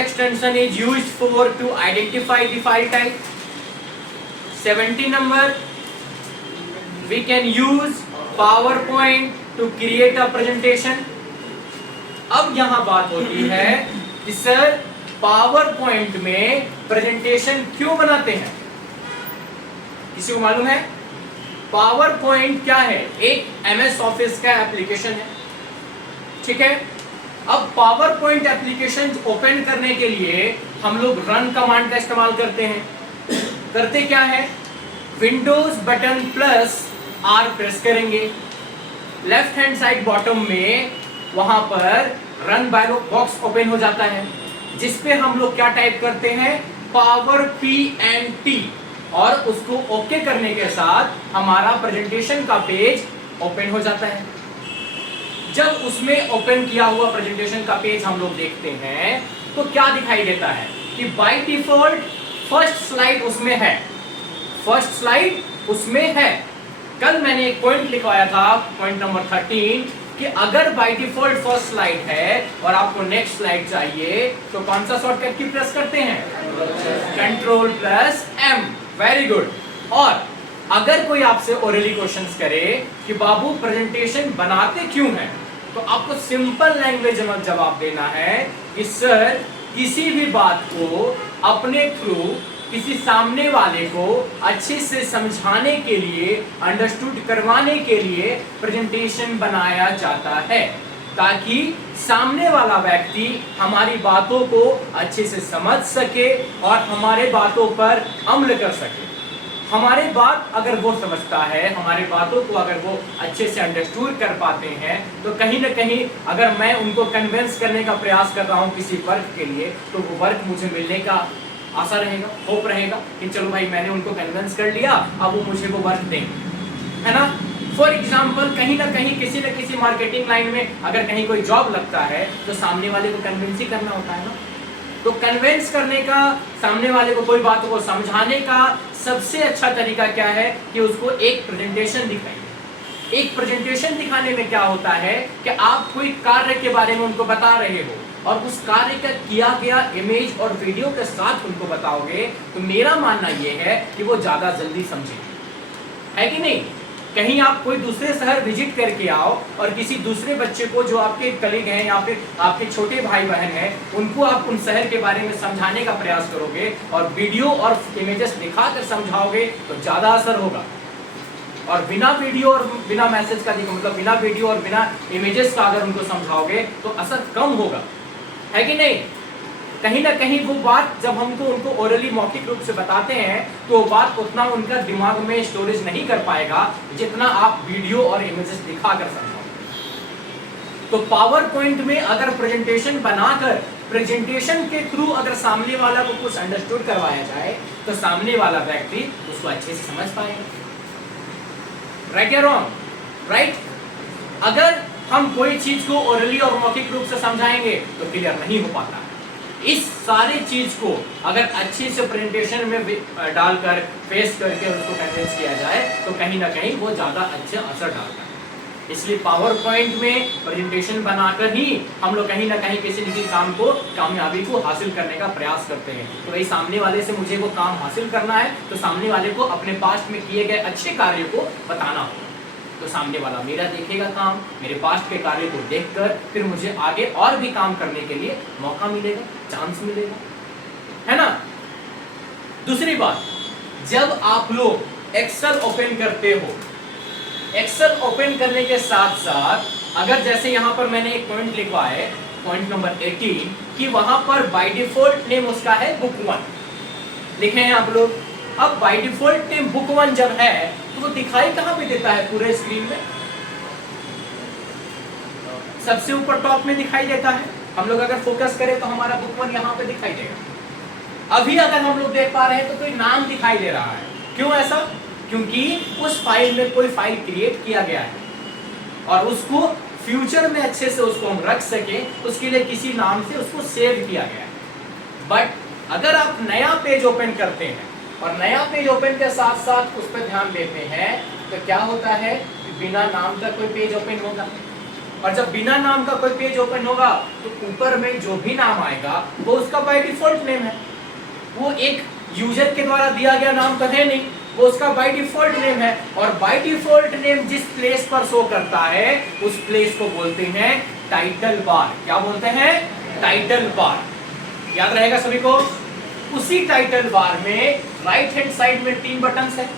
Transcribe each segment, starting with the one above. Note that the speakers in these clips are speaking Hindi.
extension is used for to identify the file type. 70 number, we can use PowerPoint to create a presentation. अब यहां बात होती है कि सर PowerPoint में प्रेजेंटेशन क्यों बनाते हैं? किसी को मालूम है? PowerPoint क्या है? एक MS ऑफिस का एप्लीकेशन है, ठीक है। अब PowerPoint एप्लीकेशन ओपन करने के लिए हम लोग रन कमांड का इस्तेमाल करते हैं। करते क्या है? Windows button plus are press करेंगे, लेफ्ट हैंड साइड बॉटम में वहां पर रन डायलॉग बॉक्स ओपन हो जाता है, जिसपे हम लोग क्या टाइप करते हैं? पावर PNT, और उसको ओके करने के साथ हमारा प्रेजेंटेशन का पेज ओपन हो जाता है। जब उसमें ओपन किया हुआ प्रेजेंटेशन का पेज हम लोग देखते हैं तो क्या दिखाई देता है कि बाय डिफॉल्ट फर्स्ट स्लाइड उसमें है, फर्स्ट स्लाइड उसमें है। कल मैंने एक पॉइंट लिखवाया था, पॉइंट नंबर 13, कि अगर बाय डिफॉल्ट फर्स्ट स्लाइड है और आपको नेक्स्ट स्लाइड चाहिए तो कौन सा शॉर्टकट की प्रेस करते हैं? Ctrl+M। Very good. और अगर कोई आपसे ओरली क्वेश्चंस करे कि बाबू प्रेजेंटेशन बनाते क्यों हैं, तो आपको सिंपल लैंग्वेज में जवाब देना है कि सर किसी भी बात को अपने थ्रू किसी सामने वाले को अच्छे से समझाने के लिए, अंडरस्टूड करवाने के लिए प्रेजेंटेशन बनाया जाता है, ताकि सामने वाला व्यक्ति हमारी बातों को अच्छे से समझ सके और हमारे बातों पर अमल कर सके। हमारे बात अगर वो समझता है, हमारे बातों को अगर वो अच्छे से अंडरस्टूड कर पाते हैं, तो कहीं ना कहीं अगर मैं उनको कन्विंस करने का प्रयास कर रहा हूँ किसी वर्क के लिए, तो वो वर्क मुझे मिलने का आशा रहेगा, होप रहेगा कि चलो भाई मैंने उनको कन्विंस कर लिया, अब वो मुझे वो वर्क देंगे, है ना। फॉर एग्जाम्पल कहीं ना कहीं किसी न किसी मार्केटिंग लाइन में अगर कहीं कोई जॉब लगता है तो सामने वाले को कन्विंस ही करना होता है ना। तो कन्विंस करने का, सामने वाले को कोई बातों को समझाने का सबसे अच्छा तरीका क्या है कि उसको एक प्रेजेंटेशन दिखाइए। एक प्रेजेंटेशन दिखाने में क्या होता है कि आप कोई कार्य के बारे में उनको बता रहे हो और उस कार्य का किया गया इमेज और वीडियो के साथ उनको बताओगे, तो मेरा मानना यह है कि वो ज्यादा जल्दी समझेंगे, है कि नहीं। कहीं आप कोई दूसरे शहर विजिट करके आओ और किसी दूसरे बच्चे को जो आपके कलीग हैं या फिर आपके छोटे भाई बहन हैं, उनको आप उन शहर के बारे में समझाने का प्रयास करोगे और वीडियो और इमेजेस दिखाकर समझाओगे तो ज्यादा असर होगा। और बिना वीडियो और बिना मैसेज का मतलब बिना वीडियो और बिना इमेजेस का अगर उनको समझाओगे तो असर कम होगा, है कि नहीं। कहीं ना कहीं वो बात जब हमको उनको ओरली मौखिक रूप से बताते हैं तो वो बात उतना उनका दिमाग में स्टोरेज नहीं कर पाएगा जितना आप वीडियो और इमेजेस दिखाकर समझाओगे। तो पावर पॉइंट में अगर प्रेजेंटेशन बनाकर प्रेजेंटेशन के थ्रू अगर सामने वाला को कुछ अंडरस्टूड करवाया जाए तो सामने वाला व्यक्ति उसको अच्छे से समझ पाएगा। राइट या रॉन्ग? राइट। अगर हम कोई चीज को ओरली और मौखिक रूप से समझाएंगे तो क्लियर नहीं हो पाता है। इस सारे चीज को अगर अच्छे से प्रेजेंटेशन में डालकर पेश करके उसको कन्विंस किया जाए तो कहीं ना कहीं वो ज्यादा अच्छा असर डालता है। इसलिए पावर पॉइंट में प्रेजेंटेशन बनाकर ही हम लोग कहीं ना कहीं किसी न किसी काम को, कामयाबी को हासिल करने का प्रयास करते हैं। तो भाई सामने वाले से मुझे वो काम हासिल करना है तो सामने वाले को अपने पास्ट में किए गए अच्छे कार्य को बताना होगा। तो सामने वाला मेरा देखेगा काम, मेरे पास्ट के कार्य को देखकर फिर मुझे आगे और भी काम करने के लिए मौका मिलेगा, चांस मिलेगा, है ना। दूसरी बात, जब आप लोग एक्सेल ओपन करते हो, एक्सेल ओपन करने के साथ साथ अगर जैसे यहाँ पर मैंने एक पॉइंट लिखवा है, पॉइंट नंबर 18, कि वहां पर बाय डिफॉल्ट नेम उसका है बुक 1 लिखे हैं आप लोग। अब बाय डिफॉल्ट नेम बुक 1 जब है तो वो दिखाई कहां पे देता है पूरे स्क्रीन में? सबसे ऊपर टॉप में दिखाई देता है। हम लोग अगर फोकस करें तो हमारा बुक 1 यहाँ पे दिखाई देगा। अभी अगर हम लोग देख पा रहे हैं तो कोई नाम दिखाई दे रहा है। क्यों ऐसा? क्योंकि उस फाइल में कोई फाइल क्रिएट किया गया है और उसको फ्यूचर में अच्छे से उसको हम रख सके उसके लिए किसी नाम से उसको सेव किया गया है। बट अगर आप नया पेज ओपन करते हैं और नया पेज ओपन के साथ साथ उस पर ध्यान देते हैं तो क्या होता है कि बिना नाम का कोई पेज ओपन होगा? और जब बिना नाम का कोई पेज ओपन होगा तो ऊपर में जो भी नाम आएगा वो उसका बाय डिफॉल्ट नेम है, वो एक यूजर के द्वारा दिया गया नाम तो है नहीं, वो उसका बाय डिफॉल्ट नेम है। और बाय डिफॉल्ट नेम जिस प्लेस पर शो करता है उस प्लेस को बोलते हैं टाइटल बार। क्या बोलते हैं? Title bar. याद रहेगा सभी को। उसी टाइटल बार में राइट हैंड साइड में 3 बटन्स है,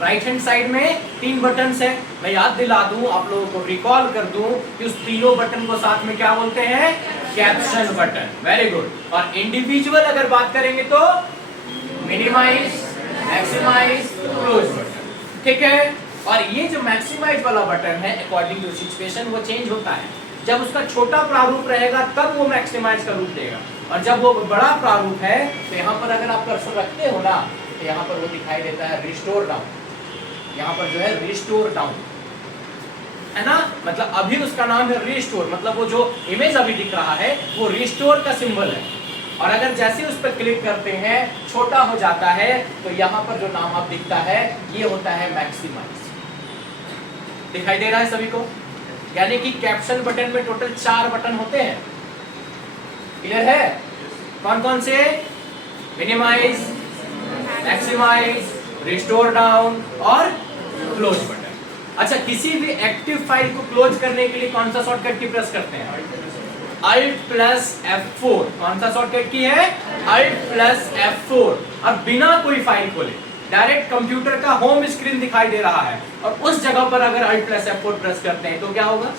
राइट हैंड साइड में 3 बटन्स है। मैं याद दिला दूं, आप लोगों को रिकॉल कर दूं कि उस तीनों बटन को साथ में क्या बोलते हैं? Caption button. Very good. और इंडिविजुअल अगर बात करेंगे तो मिनिमाइज, मैक्सिमाइज, क्लोज बटन। ठीक है। और ये जो मैक्सिमाइज वाला बटन है अकॉर्डिंग टू सिचुएशन वो चेंज होता है। जब उसका छोटा प्रारूप रहेगा तब वो मैक्सिमाइज का रूप देगा, और जब वो बड़ा प्रारूप है तो यहाँ पर अगर आप कर्सर रखते हो ना तो यहाँ पर वो दिखाई देता है रिस्टोर डाउन। यहाँ पर जो है रिस्टोर डाउन है ना, मतलब अभी उसका नाम है रिस्टोर, मतलब वो जो इमेज अभी दिख रहा है वो रिस्टोर का सिंबल है। और अगर जैसे उस पर क्लिक करते हैं छोटा हो जाता है तो यहाँ पर जो नाम आप दिखता है ये होता है मैक्सिमाइज। दिखाई दे रहा है सभी को? यानी कि कैप्शन बटन में टोटल 4 बटन होते हैं। क्लियर है? कौन कौन से? मिनिमाइज, मैक्सिमाइज, रिस्टोर डाउन और क्लोज बटन। अच्छा, किसी भी एक्टिव फाइल को क्लोज करने के लिए कौन सा शॉर्टकट की प्रेस करते हैं? Alt plus F4। कौन सा शॉर्टकट की है? Alt plus F4। और बिना कोई फाइल खोले डायरेक्ट कंप्यूटर का होम स्क्रीन दिखाई दे रहा है और उस जगह पर अगर Alt प्लस F4 प्रेस करते हैं तो क्या होगा?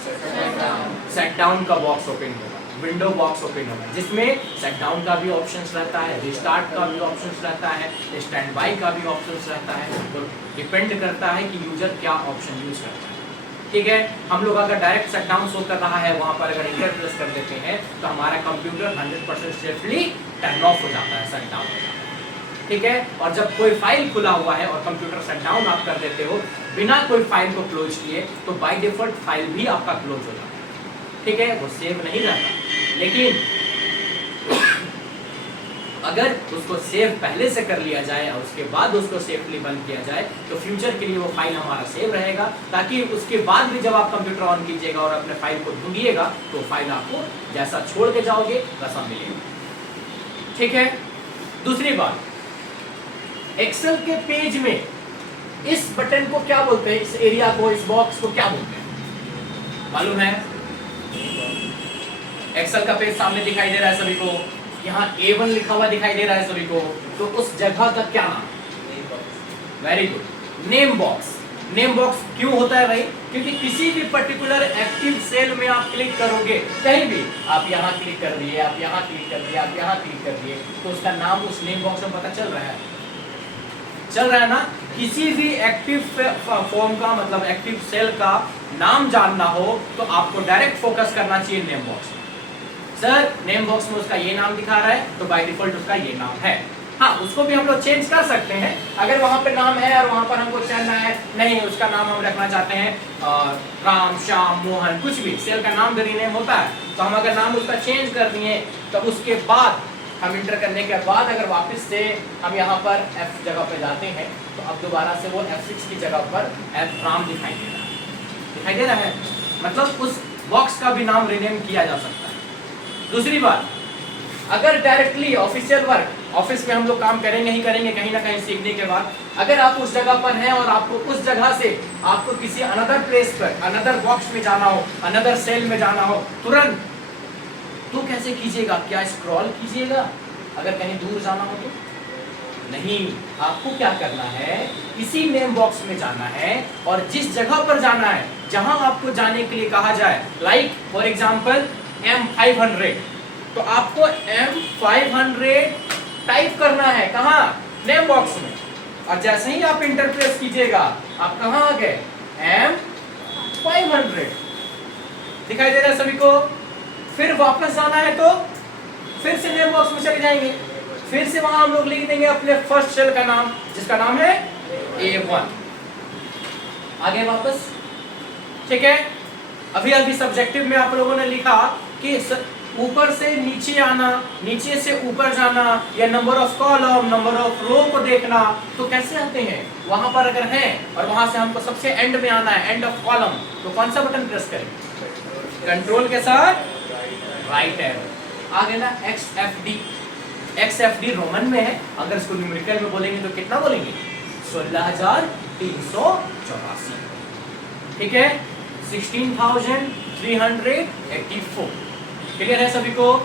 सेट डाउन का बॉक्स ओपन होगा, विंडो बॉक्स ओपन होगा, जिसमें सेट डाउन का भी ऑप्शंस रहता है, रिस्टार्ट का भी ऑप्शंस रहता है, स्टैंड बाय का भी ऑप्शंस रहता है। तो डिपेंड करता है कि यूजर क्या ऑप्शन यूज करता है। ठीक है। हम लोग अगर डायरेक्ट शट डाउन शो कर रहा है वहां पर अगर इंटर प्रेस कर देते हैं तो हमारा कंप्यूटर 100% सेफली टर्न ऑफ हो जाता है, शट डाउन हो जाता है। ठीक है। और जब कोई फाइल खुला हुआ है और कंप्यूटर शट डाउन आप कर देते हो बिना कोई फाइल को क्लोज किए तो बाय डिफॉल्ट फाइल भी आपका क्लोज हो जाता है। ठीक है, वो सेव नहीं रहता। लेकिन अगर उसको सेव पहले से कर लिया जाए और उसके बाद उसको सेफली बंद किया जाए तो फ्यूचर के लिए वो फाइल हमारा सेव रहेगा, ताकि उसके बाद भी जब आप कंप्यूटर ऑन कीजिएगा और अपने फाइल को ढूंढिएगा तो फाइल आपको जैसा छोड़ के जाओगे वैसा मिलेगा। ठीक है। दूसरी बात, एक्सेल के पेज में इस बटन को क्या बोलते हैं? इस एरिया को, इस बॉक्स को क्या बोलते हैं? मालूम है? एक्सेल का पेज सामने दिखाई दे रहा है सभी को, यहाँ A1 लिखा हुआ दिखाई दे रहा है सभी को, तो उस जगह का क्या नाम? Very good, name box. Name box क्यों होता है भाई? क्योंकि किसी भी पर्टिकुलर एक्टिव सेल में आप क्लिक करोगे, कहीं भी आप यहाँ क्लिक कर दिए, आप यहाँ क्लिक कर दिए, आप यहाँ क्लिक कर दिए, तो उसका नाम उस नेम बॉक्स में पता चल रहा है, चल रहा है ना। किसी भी एक्टिव फॉर्म का मतलब एक्टिव सेल का नाम जानना हो तो आपको डायरेक्ट फोकस करना चाहिए नेम बॉक्स में। सर नेम बॉक्स में उसका ये नाम दिखा रहा है तो बाय डिफॉल्ट उसका ये नाम है। हाँ, उसको भी हम लोग चेंज कर सकते हैं। अगर वहां पे नाम है और वहां पर हमको चलना है नहीं, उसका नाम हम रखना चाहते हैं राम, श्याम, मोहन, कुछ भी सेल का नाम रीनेम होता है, तो हम अगर नाम उसका चेंज कर दिए तो उसके बाद हम इंटर करने के बाद अगर वापस से हम यहाँ पर F जगह पे जाते हैं तो अब दोबारा से वो F6 की जगह पर F राम दिखाई दे रहा है। दिखाई दे रहा है, मतलब उस बॉक्स का भी नाम रीनेम किया जा सकता है। दूसरी बात, अगर डायरेक्टली ऑफिशियल वर्क ऑफिस में हम लोग काम करेंगे ही करेंगे कहीं ना कहीं सीखने के बाद, अगर आप उस जगह पर हैं और आपको उस जगह से आपको किसी अनदर प्लेस पर अनदर बॉक्स में जाना हो, अनदर सेल में जाना हो तुरंत, तो कैसे कीजिएगा? क्या स्क्रॉल कीजिएगा अगर कहीं दूर जाना हो तो? नहीं, आपको क्या करना है, इसी नेम बॉक्स में जाना है और जिस जगह पर जाना है, जहां आपको जाने के लिए कहा जाए, लाइक फॉर एग्जांपल M500, तो आपको M500 टाइप करना है। कहां? नेम बॉक्स में। और जैसे ही आप इंटर प्रेस कीजिएगा आप कहां आ गए? M500 दिखाई दे रहा है सभी को। फिर वापस जाना है तो फिर से नेम बॉक्स में चले जाएंगे, फिर से वहां हम लोग लिख देंगे अपने फर्स्ट सेल का नाम, जिसका नाम है A1। आगे वापस। ठीक है। अभी अभी सब्जेक्टिव में आप लोगों ने लिखा कि ऊपर से नीचे आना, नीचे से ऊपर जाना, या number of column, number of row को देखना, तो कैसे आते हैं? वहां पर अगर है और वहां से हमको सबसे एंड में आना है, एंड ऑफ कॉलम, तो कौन सा बटन प्रेस करें? कंट्रोल के साथ राइट एरो। आगे ना XFD, XFD रोमन में है, अगर इसको न्यूमेरिकल में बोलेंगे तो कितना बोलेंगे? 16,384। ठीक है, 16,384। क्लियर है सभी को?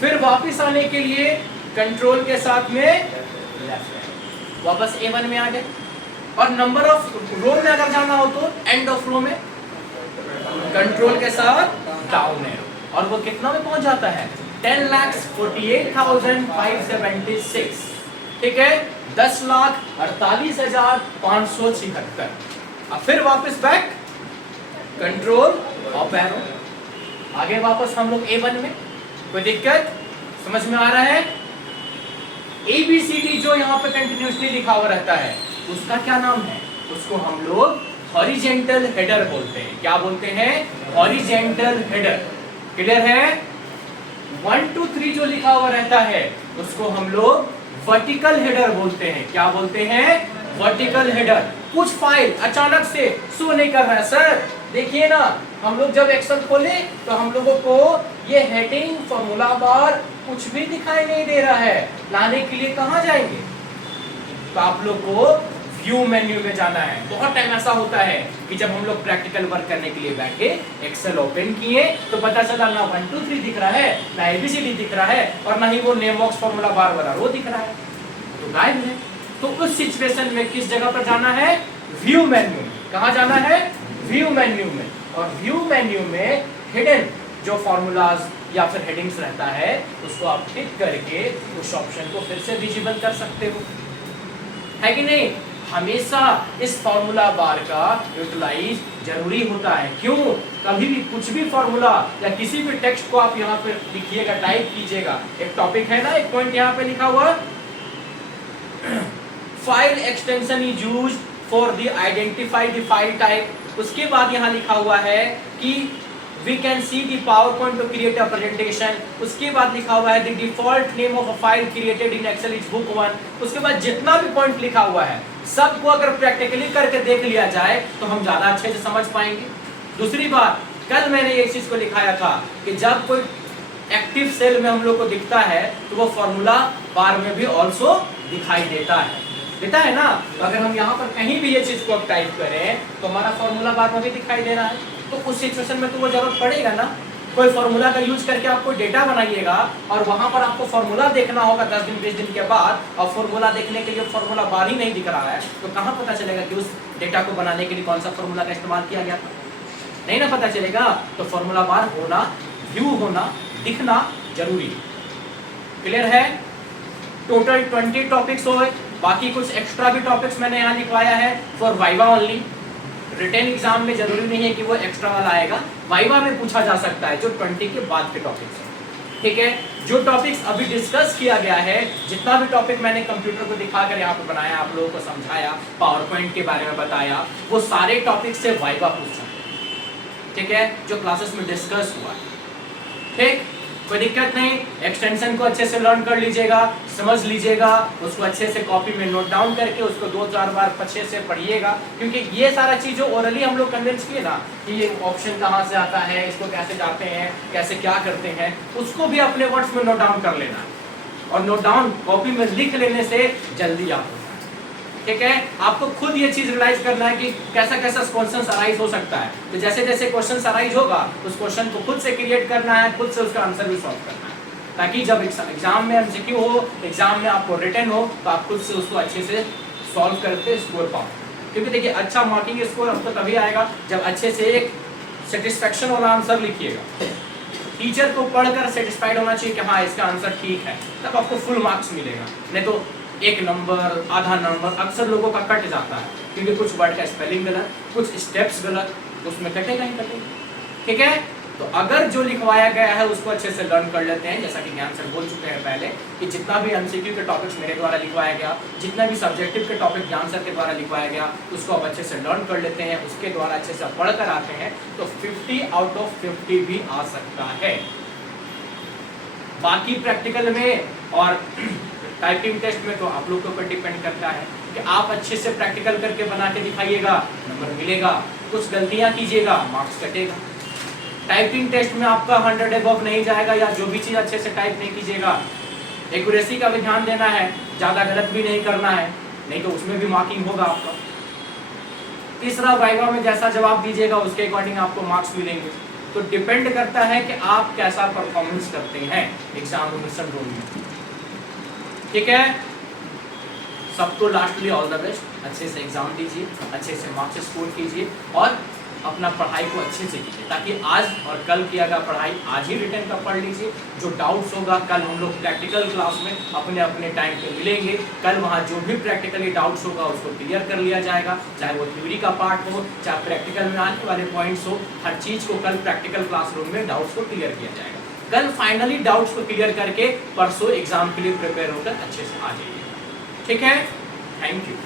फिर वापस आने के लिए कंट्रोल के साथ में लेफ्ट, वापस A1 में आ गए। और नंबर ऑफ रो में अगर जाना हो तो एंड ऑफ रो में कंट्रोल के साथ डाउन एरो, और वो कितना में पहुंच जाता है? 10,48,576। ठीक है, 10,48,576। अब फिर वापस बैक, कंट्रोल अप एरो, आगे वापस हम लोग A1 में। कोई दिक्कत समझ में आ रहा है? ABCD जो यहाँ पे कंटिन्यूसली लिखा हुआ रहता है, उसका क्या नाम है? उसको हम लोग हॉरिजेंटल हेडर बोलते हैं। क्या बोलते हैं? Horizontal header. क्लियर है? 1 2 3 जो लिखा हुआ रहता है, उसको हम लोग वर्टिकल हेडर बोलते हैं। क्या बोलते हैं? Vertical header. कुछ फाइल अचानक से शो नहीं कर रहा है सर, देखिए ना, हम लोग जब एक्सेल खोले तो हम लोगों को ये हेडिंग, फॉर्मूला बार कुछ भी दिखाई नहीं दे रहा है। लाने के लिए कहां जाएंगे? तो आप लोग को व्यू मेन्यू में जाना है। बहुत टाइम ऐसा होता है कि जब हम लोग प्रैक्टिकल वर्क करने के लिए बैठे, एक्सेल ओपन किए, तो पता चला ना 1 2 3 दिख रहा है, ना ABCD दिख रहा है, और ना ही वो नेम बॉक्स, फॉर्मूला बार वाला रो दिख रहा है, तो गायब है। तो उस सिचुएशन में किस जगह पर जाना है? View menu. कहां जाना है? व्यू मेन्यू में। और व्यू मेन्यू में हिडन जो फॉर्मूलाज या फिर हेडिंग्स रहता है, उसको आप टिक करके उस ऑप्शन को फिर से विजिबल कर सकते हो, है कि नहीं? हमेशा इस फॉर्मूला बार का यूटिलाइज जरूरी होता है। क्यों? कभी भी कुछ भी फॉर्मूला या किसी भी टेक्स्ट को आप यहाँ पे लिखिएगा, टाइप कीजिएगा, एक टॉपिक है ना, एक पॉइंट यहाँ पे लिखा हुआ, file extension is used for the identify the file type. उसके बाद यहाँ लिखा हुआ है कि we can see the PowerPoint to create a presentation। उसके बाद लिखा हुआ है the default name of a file created in Excel is book 1। उसके बाद जितना भी पॉइंट लिखा हुआ है, सबको अगर प्रैक्टिकली करके देख लिया जाए तो हम ज्यादा अच्छे से समझ पाएंगे। दूसरी बात, कल मैंने ये चीज को लिखाया था कि जब कोई एक्टिव सेल में हम लोग को दिखता है, तो वो फॉर्मूला बार में भी ऑल्सो दिखाई देता है ना। तो अगर हम यहाँ पर कहीं भी ये चीज को टाइप करें, तो हमारा फॉर्मूला बार में भी दिखाई दे रहा है। तो उस सिचुएशन में तो वो जरूरत पड़ेगा ना, कोई फॉर्मूला का यूज करके आप कोई डेटा बनाइएगा, और वहां पर आपको फॉर्मूला देखना होगा 10 दिन 20 दिन के बाद, और फॉर्मूला देखने के लिए फॉर्मूला बार ही नहीं दिख रहा है, तो कहाँ पता चलेगा कि उस डेटा को बनाने के लिए कौन सा फॉर्मूला का इस्तेमाल किया गया था? नहीं ना पता चलेगा। तो फॉर्मूला बार होना, व्यू होना, दिखना जरूरी। क्लियर है? टोटल 20 टॉपिक्स हो, बाकी कुछ एक्स्ट्रा भी टॉपिक्स मैंने यहाँ लिखवाया है for viva only. Written exam में जरूरी नहीं है कि वो एक्स्ट्रा वाला आएगा, वाइवा में पूछा जा सकता है, जो 20 के बाद के टॉपिक्स हैं। ठीक है, जो टॉपिक्स अभी डिस्कस किया गया है, जितना भी टॉपिक मैंने कंप्यूटर को दिखाकर यहाँ पे बनाया, आप लोगों को समझाया, पावर पॉइंट के बारे में बताया, वो सारे टॉपिक से वाइवा पूछ सकते हैं। ठीक है, जो क्लासेस में डिस्कस हुआ है। ठीक, कोई दिक्कत नहीं। एक्सटेंशन को अच्छे से लर्न कर लीजिएगा, समझ लीजिएगा, उसको अच्छे से कॉपी में नोट डाउन करके उसको 2-4 बार अच्छे से पढ़िएगा, क्योंकि ये सारा चीज जो ओरली हम लोग कन्विंस किए ना कि ये ऑप्शन कहाँ से आता है, इसको कैसे जाते हैं, कैसे क्या करते हैं, उसको भी अपने वर्ड्स में नोट डाउन कर लेना, और नोट डाउन कॉपी में लिख लेने से जल्दी आप, ठीक है, आपको खुद ये चीज रियलाइज करना है कि कैसा कैसा क्वेश्चन अराइज हो सकता है। तो जैसे जैसे क्वेश्चन अराइज होगा, उस क्वेश्चन को खुद से क्रिएट करना है, खुद से उसका आंसर भी सॉल्व करना है, ताकि जब एग्जाम में एमसीक्यू हो, एग्जाम में आपको रिटन हो, तो आप खुद से उसको अच्छे से सॉल्व करके स्कोर पाओ। क्योंकि देखिए, अच्छा मार्किंग स्कोर आपको तभी आएगा जब अच्छे से एक सेटिस्फेक्शन वाला आंसर लिखिएगा। टीचर को पढ़कर सेटिस्फाइड होना चाहिए कि हाँ इसका आंसर ठीक है, तब आपको फुल मार्क्स मिलेगा। नहीं तो 1 नंबर, आधा नंबर अक्सर लोगों का कट जाता है, क्योंकि कुछ वर्ड का स्पेलिंग गलत, कुछ स्टेप्स गलत, उसमें कटेगा ही कटेगा। ठीक है, तो अगर जो लिखवाया गया है उसको अच्छे से लर्न कर लेते हैं, जैसा कि ज्ञान सर बोल चुके हैं पहले कि जितना भी एमसीक्यू के टॉपिक्स मेरे द्वारा लिखवाया गया, जितना भी सब्जेक्टिव के टॉपिक ज्ञान सर के द्वारा लिखवाया गया, उसको आप अच्छे से लर्न कर लेते हैं, उसके द्वारा अच्छे से पढ़ कर आते हैं, तो 50 आउट ऑफ 50 भी आ सकता है। बाकी प्रैक्टिकल में और टाइपिंग टेस्ट में तो आप लोग के ऊपर डिपेंड करता है कि आप अच्छे से प्रैक्टिकल करके बना के दिखाइएगा, नंबर मिलेगा। कुछ गलतियां कीजिएगा, मार्क्स कटेगा। टाइपिंग टेस्ट में आपका 100 अबव नहीं जाएगा, या जो भी चीज़ अच्छे से टाइप नहीं कीजिएगा। एक्यूरेसी का भी ध्यान देना है, ज़्यादा गलत भी नहीं करना है, नहीं तो उसमें भी मार्किंग होगा आपका। तीसरा, वाइवा में जैसा जवाब दीजिएगा उसके अकॉर्डिंग आपको मार्क्स मिलेंगे। तो डिपेंड करता है कि आप कैसा परफॉर्मेंस करते हैं एग्जामिनेशन रूम में। ठीक है, सबको लास्टली ऑल द बेस्ट। अच्छे से एग्जाम दीजिए, अच्छे से मार्क्स स्कोर कीजिए और अपना पढ़ाई को अच्छे से कीजिए, ताकि आज और कल की अगर पढ़ाई आज ही रिटर्न का पढ़ लीजिए। जो डाउट्स होगा कल हम लोग प्रैक्टिकल क्लास में अपने अपने टाइम पे मिलेंगे। कल वहाँ जो भी प्रैक्टिकली डाउट्स होगा उसको क्लियर कर लिया जाएगा, चाहे वो थ्योरी का पार्ट हो, चाहे प्रैक्टिकल में आने वाले पॉइंट्स हो। हर चीज़ को कल प्रैक्टिकल क्लासरूम में डाउट्स को क्लियर किया जाएगा। कल फाइनली डाउट्स को क्लियर करके परसों एग्जाम के लिए प्रिपेयर होकर अच्छे से आ जाइए। ठीक है, थैंक यू।